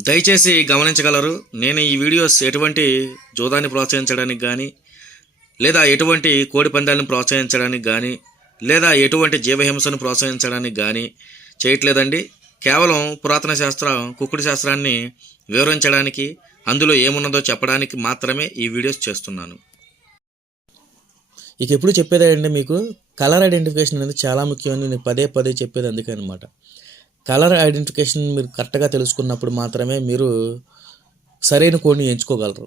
దయచేసి గమనించగలరు నేను ఈ వీడియోస్ ఎటువంటి జోదాన్ని ప్రోత్సహించడానికి కానీ లేదా ఎటువంటి కోడి పందాలను ప్రోత్సహించడానికి కానీ లేదా ఎటువంటి జీవహింసను ప్రోత్సహించడానికి కానీ చేయట్లేదండి. కేవలం పురాతన శాస్త్రం కుక్కుడు శాస్త్రాన్ని వివరించడానికి అందులో ఏమున్నదో చెప్పడానికి మాత్రమే ఈ వీడియోస్ చేస్తున్నాను. ఇక ఎప్పుడు చెప్పేది మీకు? కలర్ ఐడెంటిఫికేషన్ అనేది చాలా ముఖ్యమని నేను పదే పదే చెప్పేది అందుకే అనమాట కలర్ ఐడెంటిఫికేషన్ మీరు కరెక్ట్గా తెలుసుకున్నప్పుడు మాత్రమే మీరు సరైన కోడ్ని ఎంచుకోగలరు.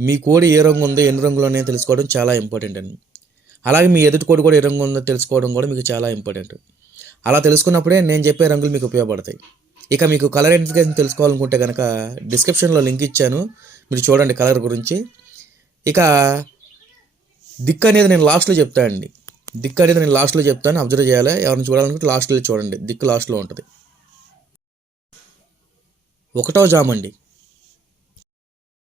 మీ కోడ్ ఏ రంగు ఉందో ఎన్ని రంగులోనే తెలుసుకోవడం చాలా ఇంపార్టెంట్ అండి. అలాగే మీ ఎదుటి కోడ్ కూడా ఏ రంగు ఉందో తెలుసుకోవడం కూడా మీకు చాలా ఇంపార్టెంట్. అలా తెలుసుకున్నప్పుడే నేను చెప్పే రంగులు మీకు ఉపయోగపడతాయి. ఇక మీకు కలర్ ఐడెంటిఫికేషన్ తెలుసుకోవాలనుకుంటే కనుక డిస్క్రిప్షన్లో లింక్ ఇచ్చాను. మీరు చూడండి కలర్ గురించి. ఇక దిక్కు అనేది నేను లాస్ట్లో చెప్తానండి. దిక్కు అనేది నేను లాస్ట్లో చెప్తాను. అబ్జర్వ్ చేయాలి? ఎవరిని చూడాలనుకుంటే లాస్ట్లో చూడండి. దిక్కు లాస్ట్లో ఉంటుంది. ఒకటో జామ అండి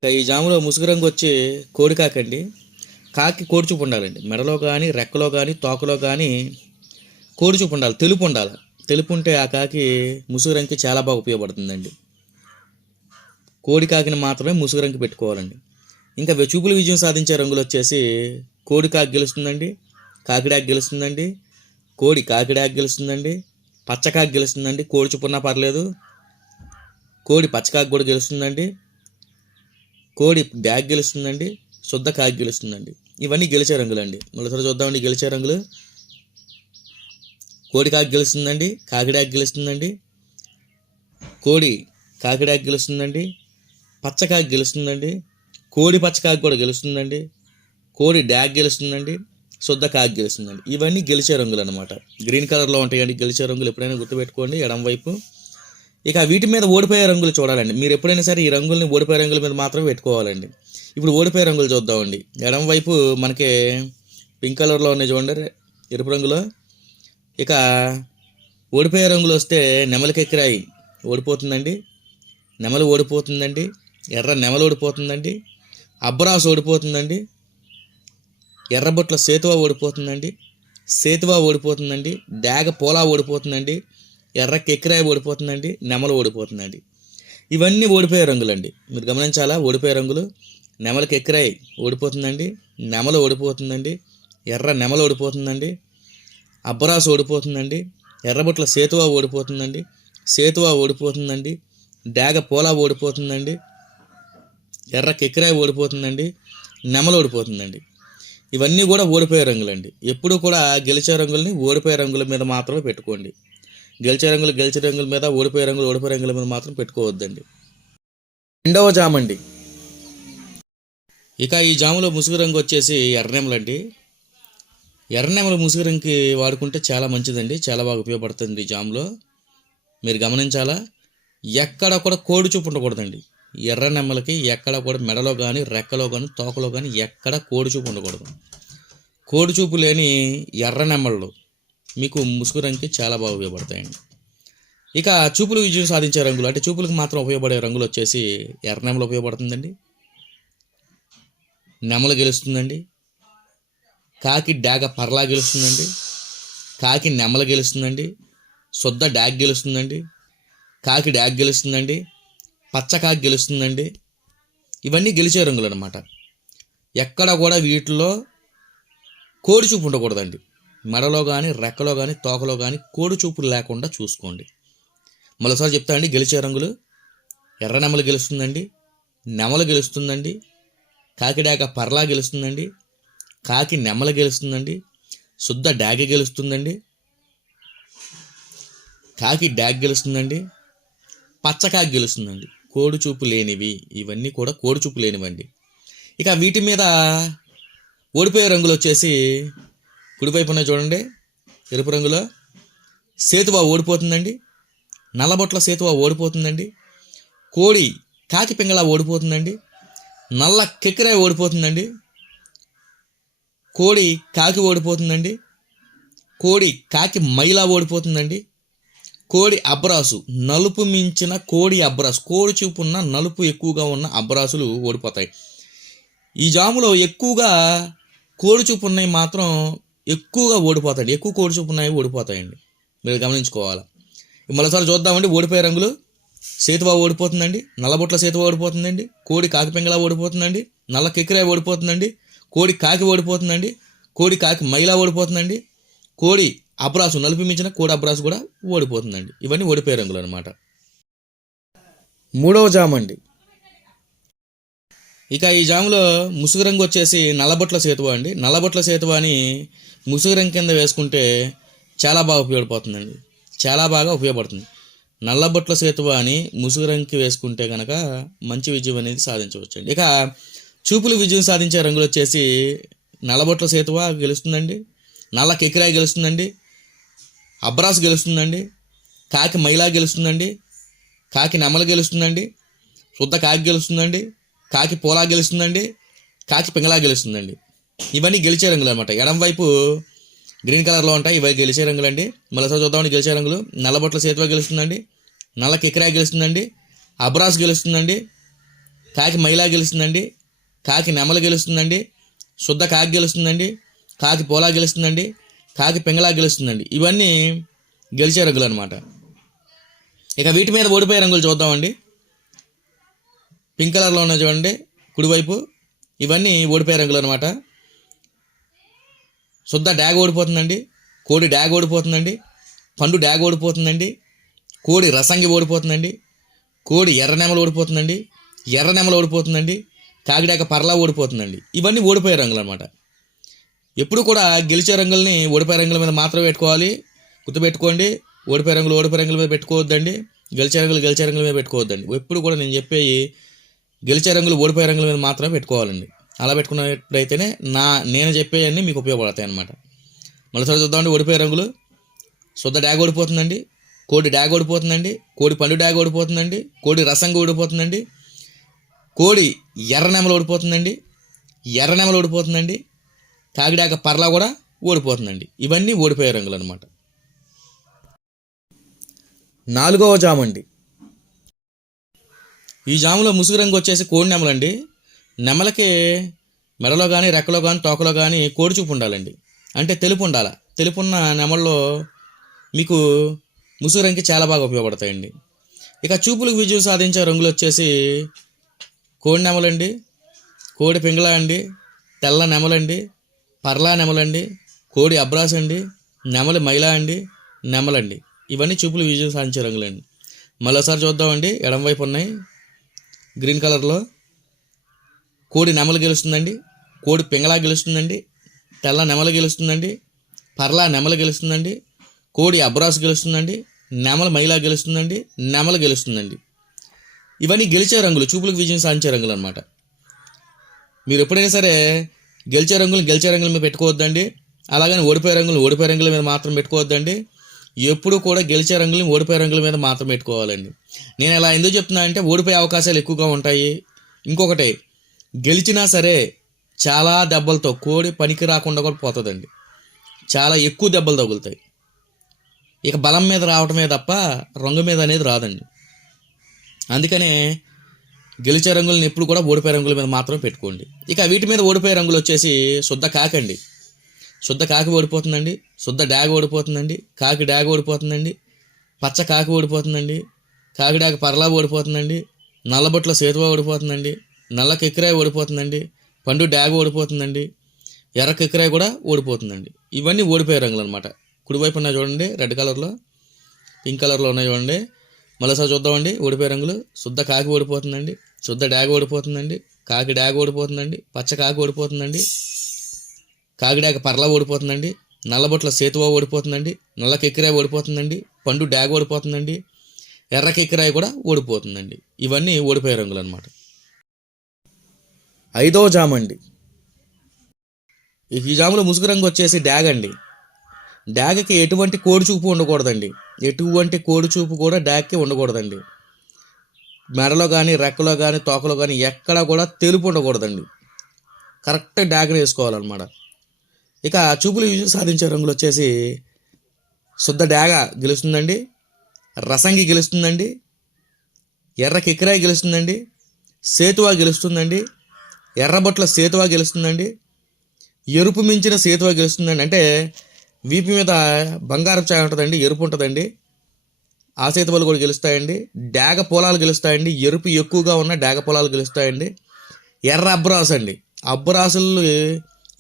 ఈ జాములో ముసుగు రంగు వచ్చి కోడి కాకండి. కాకి కోడిచూపు ఉండాలండి. మెడలో కానీ రెక్కలో కానీ తోకలో కానీ కోడిచూపు ఉండాలి. తెలుపు ఉండాలి. తెలుపు ఉంటే ఆ కాకి ముసుగు రంగుకి చాలా బాగా ఉపయోగపడుతుందండి. కోడి కాకిని మాత్రమే ముసుగు రంగు పెట్టుకోవాలండి. ఇంకా వెచూపులు విజయం సాధించే రంగులు వచ్చేసి కోడి కాకి గెలుస్తుందండి. కాకిడాకి గెలుస్తుందండి. కోడి కాకిడాకి గెలుస్తుందండి. పచ్చకాకి గెలుస్తుందండి. కోడి చూపున్నా పర్లేదు. కోడి పచ్చకాకి కూడా గెలుస్తుందండి. కోడి బ్యాగ్ గెలుస్తుందండి. శుద్ధ కాకి గెలుస్తుందండి. ఇవన్నీ గెలిచే రంగులండి. మళ్ళీ చూద్దామండి గెలిచే రంగులు. కోడి కాకి గెలుస్తుందండి. కాకిడాకి గెలుస్తుందండి. కోడి కాకిడాకి గెలుస్తుందండి. పచ్చకాకి గెలుస్తుందండి. కోడి పచ్చకాకి కూడా గెలుస్తుందండి. కోడి డాగ్ గెలుస్తుందండి. శుద్ధ కాకి గెలుస్తుందండి. ఇవన్నీ గెలిచే రంగులు అనమాట గ్రీన్ కలర్లో ఉంటాయండి గెలిచే రంగులు. ఎప్పుడైనా గుర్తుపెట్టుకోండి. ఎడం వైపు ఇక వీటి మీద ఓడిపోయే రంగులు చూడాలండి. మీరు ఎప్పుడైనా సరే ఈ రంగుల్ని ఓడిపోయే రంగుల మీద మాత్రమే పెట్టుకోవాలండి. ఇప్పుడు ఓడిపోయే రంగులు చూద్దామండి. ఎడం వైపు మనకి పింక్ కలర్లో ఉన్నాయి చూడండి ఎరుపు రంగులో. ఇక ఓడిపోయే రంగులు వస్తే నెమలకెక్కిరాయి ఓడిపోతుందండి. నెమలి ఓడిపోతుందండి. ఎర్ర నెమలి ఓడిపోతుందండి. అబ్బరాసు ఓడిపోతుందండి. ఎర్రబొట్ల సేతువా ఓడిపోతుందండి. సేతువా ఓడిపోతుందండి. డాగ పోలా ఓడిపోతుందండి. ఎర్ర కెక్కిరాయి ఓడిపోతుందండి నెమలు ఓడిపోతుందండి. ఇవన్నీ ఓడిపోయే రంగులండి. మీరు గమనించాలా? ఓడిపోయే రంగులు. నెమలకి ఎక్కిరాయి ఓడిపోతుందండి నెమలు ఓడిపోతుందండి ఎర్ర నెమలు ఓడిపోతుందండి అబ్బరాసు ఓడిపోతుందండి ఎర్రబొట్ల సేతువా ఓడిపోతుందండి సేతువా ఓడిపోతుందండి డాగ పోలా ఓడిపోతుందండి ఎర్ర కెక్కిరాయి ఓడిపోతుందండి నెమలు ఓడిపోతుందండి. ఇవన్నీ కూడా ఓడిపోయే రంగులండి. ఎప్పుడు కూడా గెలిచే రంగుల్ని ఓడిపోయే రంగుల మీద మాత్రమే పెట్టుకోండి. గెలిచే రంగులు గెలిచే రంగుల మీద ఓడిపోయే రంగులు ఓడిపోయే రంగుల మీద మాత్రం పెట్టుకోవద్దండి. రెండవ జామ్ అండి. ఇక ఈ జాములో ముసుగు రంగు వచ్చేసి ఎర్రనెమలండి. ఎర్రనెమల ముసుగు రంగుకి వాడుకుంటే చాలా మంచిదండి చాలా బాగా ఉపయోగపడుతుంది ఈ జాములో. మీరు గమనించాలా? ఎక్కడ కూడా కోడి చూపు ఉండకూడదండి. ఎర్ర నెమ్మలకి ఎక్కడ కూడా మెడలో కానీ రెక్కలో కానీ తోకలో కానీ ఎక్కడ కోడి చూపు ఉండకూడదు. కోడి చూపు లేని ఎర్ర నెమ్మళ్ళు మీకు ముసుగు రంగుకి చాలా బాగా ఉపయోగపడతాయండి. ఇక చూపులు విజయం సాధించే రంగులు అంటే చూపులకు మాత్రం ఉపయోగపడే రంగులు వచ్చేసి ఎర్ర నెమలు ఉపయోగపడుతుందండి. నెమలు గెలుస్తుందండి. కాకి డాగ పర్లా గెలుస్తుందండి. కాకి నెమల గెలుస్తుందండి. శుద్ధ డాగ్ గెలుస్తుందండి. కాకి డాగ్ గెలుస్తుందండి. పచ్చ కాకి గెలుస్తుందండి. ఇవన్నీ గెలిచే రంగులు అనమాట ఎక్కడ కూడా వీటిలో కోడి చూపు ఉండకూడదండి. మెడలో కానీ రెక్కలో కానీ తోకలో కానీ కోడి చూపులు లేకుండా చూసుకోండి. మరోసారి చెప్తా అండి గెలిచే రంగులు. ఎర్ర నెమలు గెలుస్తుందండి నెమలు గెలుస్తుందండి కాకిడాక పర్లా గెలుస్తుందండి కాకి నెమల గెలుస్తుందండి శుద్ధ డాగ గెలుస్తుందండి కాకి డాగ్ గెలుస్తుందండి పచ్చకాకి గెలుస్తుందండి. కోడి చూపు లేనివి ఇవన్నీ కూడా కోడి చూపు లేనివండి. ఇక వీటి మీద ఓడిపోయే రంగులు వచ్చేసి కుడివైపున చూడండి. ఎరుపు రంగులో. సేతువ ఓడిపోతుందండి. నల్లబొట్ల సేతువ ఓడిపోతుందండి. కోడి కాకి పింగళ ఓడిపోతుందండి. నల్ల కెక్కిరాయి ఓడిపోతుందండి. కోడి కాకి ఓడిపోతుందండి. కోడి కాకి మైలా ఓడిపోతుందండి. కోడి అబ్రాసు నలుపు మించిన కోడి అబ్రాసు కోడి చూపున్న నలుపు ఎక్కువగా ఉన్న అబ్రాసులు ఓడిపోతాయి. ఈ జాములో ఎక్కువగా కోడి చూపు ఉన్నాయి మాత్రం ఎక్కువగా ఓడిపోతాయండి. ఎక్కువ కోడి చూపు ఉన్నాయి ఓడిపోతాయండి. మీరు గమనించుకోవాలి. మరోసారి చూద్దామండి ఓడిపోయే రంగులు. సేతువా ఓడిపోతుందండి నల్లబొట్ల సేతువా ఓడిపోతుందండి కోడి కాకి ఓడిపోతుందండి నల్ల కిక్కిరాయి ఓడిపోతుందండి కోడి కాకి ఓడిపోతుందండి కోడి కాకి మైలా ఓడిపోతుందండి కోడి అబ్రాసు నలుపు మించిన కోడి అబ్రాసు కూడా ఓడిపోతుందండి. ఇవన్నీ ఓడిపోయే రంగులు అనమాట మూడవ జామ అండి. ఇక ఈ జాములో ముసుగు రంగు వచ్చేసి నల్లబొట్ల సేతువ అండి. నల్లబొట్ల సేతువ అని ముసుగు రంగు కింద వేసుకుంటే చాలా బాగా ఉపయోగపడుతుందండి. చాలా బాగా ఉపయోగపడుతుంది. నల్లబొట్ల సేతువ అని ముసుగు రంగుకి వేసుకుంటే కనుక మంచి విజయం అనేది సాధించవచ్చండి. ఇక చూపులు విజయం సాధించే రంగులు వచ్చేసి నల్లబొట్ల సేతువ గెలుస్తుందండి. నల్ల కెకిరాయి గెలుస్తుందండి. అబ్రాస్ గెలుస్తుందండి. కాకి మైలా గెలుస్తుందండి. కాకి నెమలు గెలుస్తుందండి. శుద్ధ కాకి గెలుస్తుందండి. కాకి పోలా గెలుస్తుందండి. కాకి పింగళా గెలుస్తుందండి. ఇవన్నీ గెలిచే రంగులు అనమాట ఎడం వైపు గ్రీన్ కలర్లో ఉంటాయి ఇవి గెలిచే రంగులండి. మళ్ళీ చూద్దామండి గెలిచే రంగులు. నల్లబొట్ల సేతువ గెలుస్తుందండి. నల్ల కిక్కిరా గెలుస్తుందండి. అబ్రాస్ గెలుస్తుందండి. కాకి మైలా గెలుస్తుందండి. కాకి నెమల గెలుస్తుందండి. శుద్ధ కాకి గెలుస్తుందండి. కాకి పోలా గెలుస్తుందండి. కాకి పింగళా గెలుస్తుందండి. ఇవన్నీ గెలిచే రంగులు అనమాట ఇక వీటి మీద ఓడిపోయే రంగులు చూద్దామండి. పింక్ కలర్లో ఉన్న చూడండి కుడివైపు. ఇవన్నీ ఓడిపోయే రంగులు అనమాట శుద్ధ డ్యాగ్ ఓడిపోతుందండి కోడి డ్యాగ్ ఓడిపోతుందండి పండు డ్యాగ్ ఓడిపోతుందండి కోడి రసంగి ఓడిపోతుందండి కోడి ఎర్ర నెమలు ఓడిపోతుందండి ఎర్ర నెమలు ఓడిపోతుందండి కాకిడాక పర్లా ఓడిపోతుందండి. ఇవన్నీ ఓడిపోయే రంగులు అనమాట ఎప్పుడు కూడా గెలిచే రంగుల్ని ఓడిపోయే రంగుల మీద మాత్రమే పెట్టుకోవాలి. గుర్తుపెట్టుకోండి ఓడిపోయే రంగులు ఓడిపోయే రంగుల మీద పెట్టుకోవద్దండి గెలిచే రంగులు గెలిచే రంగుల మీద పెట్టుకోవద్దండి. ఎప్పుడు కూడా నేను చెప్పేవి గెలిచే రంగులు ఓడిపోయే రంగుల మీద మాత్రమే పెట్టుకోవాలండి. అలా పెట్టుకున్నట్టయితేనే నా నేను చెప్పేవన్నీ మీకు ఉపయోగపడతాయి అనమాట మళ్ళీ సరే చూద్దామండి ఓడిపోయే రంగులు. శుద్ధ డ్యాగ్ ఓడిపోతుందండి కోడి డ్యాగ్ ఓడిపోతుందండి కోడి పండు డ్యాగ్ ఓడిపోతుందండి కోడి రసంగా ఓడిపోతుందండి కోడి ఎర్ర నెమలు ఓడిపోతుందండి ఎర్ర నెమలు ఓడిపోతుందండి తాగిడాక పర్లా కూడా ఓడిపోతుందండి. ఇవన్నీ ఓడిపోయే రంగులు అనమాట నాలుగవ జాము అండి ఈ జాములో ముసుగు రంగు వచ్చేసి కోడి నెమలండి. నెమలకి మెడలో కానీ రెక్కలో కానీ తోకలో కానీ కోడి చూపు ఉండాలండి. అంటే తెలుపు ఉండాల. తెలుపున్న నెమల్లో మీకు ముసుగు చాలా బాగా ఉపయోగపడతాయండి. ఇక చూపులకు విజయం సాధించే రంగులు వచ్చేసి కోడి నెమలండి కోడి పింగళ అండి తెల్ల నెమలండి పర్లా నెమలండి కోడి అబ్రాస్ అండి నెమలి మైలా అండి నెమలండి. ఇవన్నీ చూపులు విజయం సాధించే రంగులండి. మరోసారి చూద్దామండి. ఎడం వైపు ఉన్నాయి. గ్రీన్ కలర్లో. కోడి నెమలు గెలుస్తుందండి. కోడి పింగళా గెలుస్తుందండి. తెల్ల నెమలు గెలుస్తుందండి. పర్లా నెమలు గెలుస్తుందండి. కోడి అబ్రాస్ గెలుస్తుందండి. నెమల మైలా గెలుస్తుందండి. నెమలు గెలుస్తుందండి. ఇవన్నీ గెలిచే రంగులు చూపులకు విజయం సాధించే రంగులు అనమాట మీరు ఎప్పుడైనా సరే గెలిచే రంగులు గెలిచే రంగుల మీద పెట్టుకోవద్దండి. అలాగని ఓడిపోయే రంగులు ఓడిపోయే రంగుల మీద మాత్రం పెట్టుకోవద్దండి. ఎప్పుడు కూడా గెలిచే రంగులు ఓడిపోయే రంగుల మీద మాత్రం పెట్టుకోవాలండి. నేను ఇలా ఎందుకు చెప్తున్నా అంటే ఓడిపోయే అవకాశాలు ఎక్కువగా ఉంటాయి. ఇంకొకటి గెలిచినా సరే చాలా దెబ్బలతో కోడి పనికి రాకుండా కూడా పోతుందండి. చాలా ఎక్కువ దెబ్బలు తగులుతాయి. ఇక బలం మీద రావటమే తప్ప రంగు మీద అనేది రాదండి. అందుకనే గెలిచే రంగులను ఎప్పుడు కూడా ఓడిపోయే రంగుల మీద మాత్రమే పెట్టుకోండి. ఇక వీటి మీద ఓడిపోయే రంగులు వచ్చేసి శుద్ధ కాకండి. శుద్ధ కాకి ఓడిపోతుందండి శుద్ధ డ్యాగ్ ఓడిపోతుందండి కాకి డ్యాగ్ ఓడిపోతుందండి పచ్చ కాకి ఓడిపోతుందండి కాకి డ్యాగ్ పర్లా ఓడిపోతుందండి నల్లబొట్ల సేతువ ఓడిపోతుందండి నల్ల కెక్కిరాయి ఓడిపోతుందండి పండు డ్యాగ్ ఓడిపోతుందండి ఎర్ర కెక్కిరాయి కూడా ఓడిపోతుందండి. ఇవన్నీ ఓడిపోయే రంగులు అనమాట కుడివైపు ఉన్నాయి చూడండి రెడ్ కలర్లో పింక్ కలర్లో ఉన్నాయి చూడండి. మరోసారి చూద్దామండి ఓడిపోయే రంగులు. శుద్ధ కాకి ఓడిపోతుందండి శుద్ధ డ్యాగ్ ఓడిపోతుందండి కాకి డ్యాగ్ ఓడిపోతుందండి పచ్చ కాకి ఓడిపోతుందండి కాకిడాక పర్ల ఓడిపోతుందండి నల్లబొట్ల సేతువ ఓడిపోతుందండి నల్ల కెక్కిరాయి ఓడిపోతుందండి పండు డ్యాగ్ ఓడిపోతుందండి ఎర్ర కెక్కిరాయి కూడా ఓడిపోతుందండి. ఇవన్నీ ఓడిపోయే రంగులు అనమాట ఐదో జామ్ అండి ఈ జాములో ముసుగు రంగు వచ్చేసి డ్యాగ్ అండి డ్యాగ్కి ఎటువంటి కోడి చూపు ఉండకూడదండి. ఎటువంటి కోడి చూపు కూడా డ్యాగ్కి ఉండకూడదండి. మెడలో కానీ రెక్కలో కానీ తోకలో కానీ ఎక్కడా కూడా తెలుపు ఉండకూడదండి. కరెక్ట్ డ్యాగ్ని వేసుకోవాలన్నమాట. ఇక చూపులు విజయం సాధించే రంగులు వచ్చేసి శుద్ధ డ్యాగ గెలుస్తుందండి. రసంగి గెలుస్తుందండి. ఎర్ర కిక్కరాయి గెలుస్తుందండి. సేతువా గెలుస్తుందండి. ఎర్రబొట్ల సేతువా గెలుస్తుందండి? ఎరుపు మించిన సేతువా గెలుస్తుందండి. అంటే వీపు మీద బంగారం ఛాయ ఉంటుందండి ఎరుపు ఉంటుందండి. ఆ సేతువాలు కూడా గెలుస్తాయండి. డాగ పొలాలు గెలుస్తాయండి. ఎరుపు ఎక్కువగా ఉన్న డాగ పొలాలు గెలుస్తాయండి. ఎర్ర అబ్బురాసు అండి. అబ్బురాసులు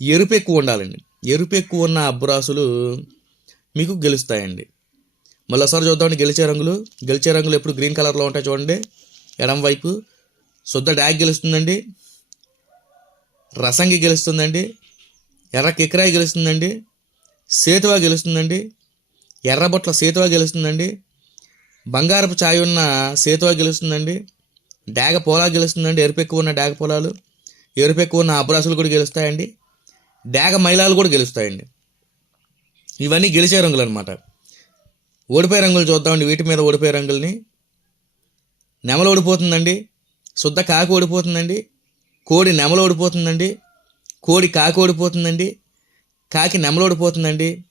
ఎరుపు ఎక్కువ ఉండాలండి. ఎరుపు ఎక్కువ ఉన్న అబ్బురాసులు మీకు గెలుస్తాయండి. మళ్ళీ ఒకసారి చూద్దామండి గెలిచే రంగులు. గెలిచే రంగులు ఎప్పుడు గ్రీన్ కలర్లో ఉంటాయి చూడండి. ఎడం వైపు. శుద్ధ డాగ్ గెలుస్తుందండి. రసంగి గెలుస్తుందండి ఎర్ర కిక్రాయి గెలుస్తుందండి సేతువా గెలుస్తుందండి ఎర్రబొట్ల సేతువా గెలుస్తుందండి బంగారపు ఛాయ్ ఉన్న సేతువా గెలుస్తుందండి డాగ పోలా గెలుస్తుందండి ఎరుపెక్కువ ఉన్న డాగ పొలాలు ఎరుపెక్కువ ఉన్న అబ్రాసులు కూడా గెలుస్తాయండి డాగ మైలాలు కూడా గెలుస్తాయండి. ఇవన్నీ గెలిచే రంగులు అనమాట ఓడిపోయే రంగులు చూద్దామండి వీటి మీద ఓడిపోయే రంగుల్ని. నెమలు ఓడిపోతుందండి శుద్ధ కాకు ఓడిపోతుందండి కోడి నెమలు ఓడిపోతుందండి. కోడి కాకి ఓడిపోతుందండి. కాకి నెమలు ఓడిపోతుందండి.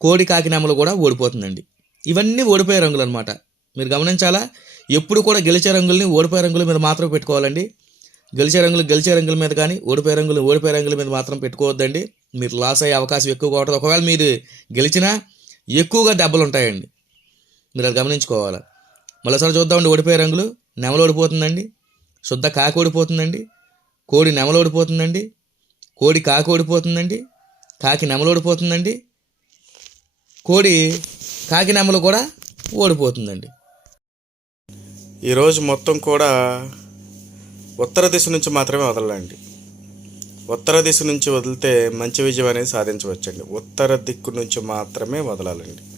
కోడి కాకి నెమలు కూడా ఓడిపోతుందండి. ఇవన్నీ ఓడిపోయే రంగులు అనమాట మీరు గమనించాలా? ఎప్పుడు కూడా గెలిచే రంగుల్ని ఓడిపోయే రంగుల మీద మాత్రం పెట్టుకోవాలండి. గెలిచే రంగులు గెలిచే రంగుల మీద కానీ ఓడిపోయే రంగులు ఓడిపోయే రంగుల మీద మాత్రం పెట్టుకోవద్దండి. మీరు లాస్ అయ్యే అవకాశం ఎక్కువగా ఉంటుంది. ఒకవేళ మీరు గెలిచినా ఎక్కువగా దెబ్బలు ఉంటాయండి. మీరు అది గమనించుకోవాలి? మరోసారి చూద్దామండి. ఓడిపోయే రంగులు నెమలు ఓడిపోతుందండి. శుద్ధ కాకి ఓడిపోతుందండి. కోడి నెమలోడిపోతుందండి. కోడి కాకి ఓడిపోతుందండి. కాకి నెమలోడిపోతుందండి. కోడి కాకి నెమలు కూడా ఓడిపోతుందండి. ఈరోజు మొత్తం కూడా ఉత్తర దిశ నుంచి మాత్రమే వదలండి. ఉత్తర దిశ నుంచి వదిలితే మంచి విజయం అనేది సాధించవచ్చండి. ఉత్తర దిక్కు నుంచి మాత్రమే వదలాలండి.